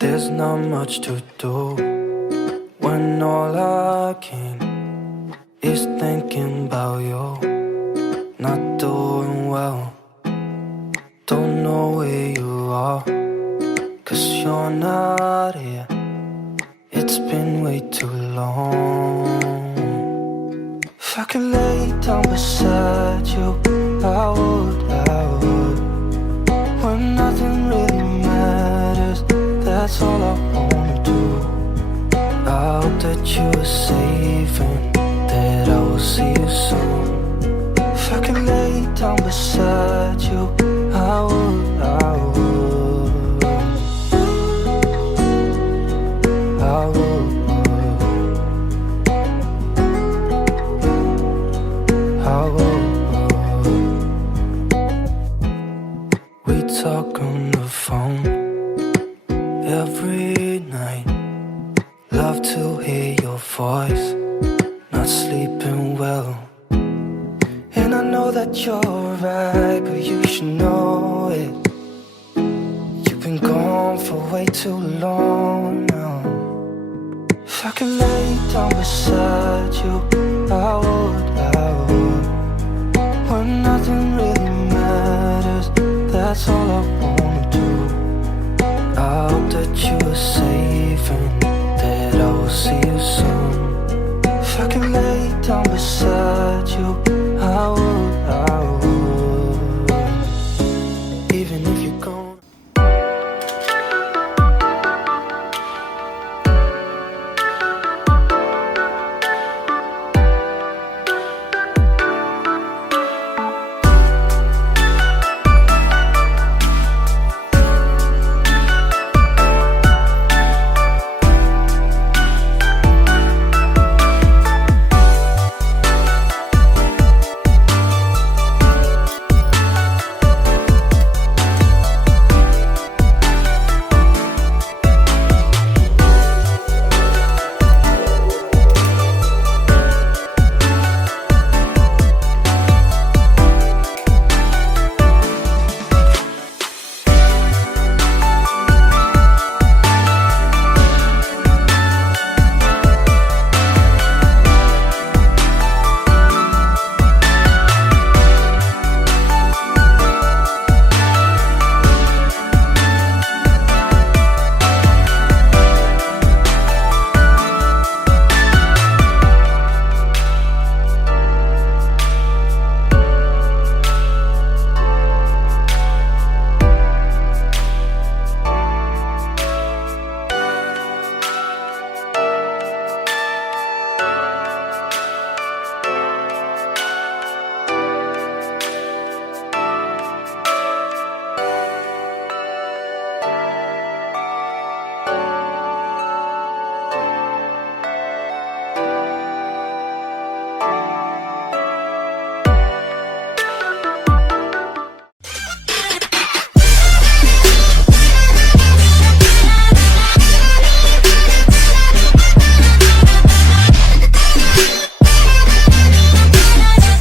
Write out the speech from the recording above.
There's not much to do when all I can is thinking about you. Not doing well, don't know where you are, 'cause you're not here. It's been way too long. If I could lay down beside you, I would, when nothing really matters. That's all I wanna do. I hope that you are safe and that I will see you soon. If I could lay down beside you, I would, I would, I would, I would. We talk on the phone every night. Love to hear your voice. Not sleeping well, and I know that you're right, but you should know it. You've been gone for way too long now. If I could lay down beside you, I would, when nothing really matters. That's all I wanna do. I hope that you are safe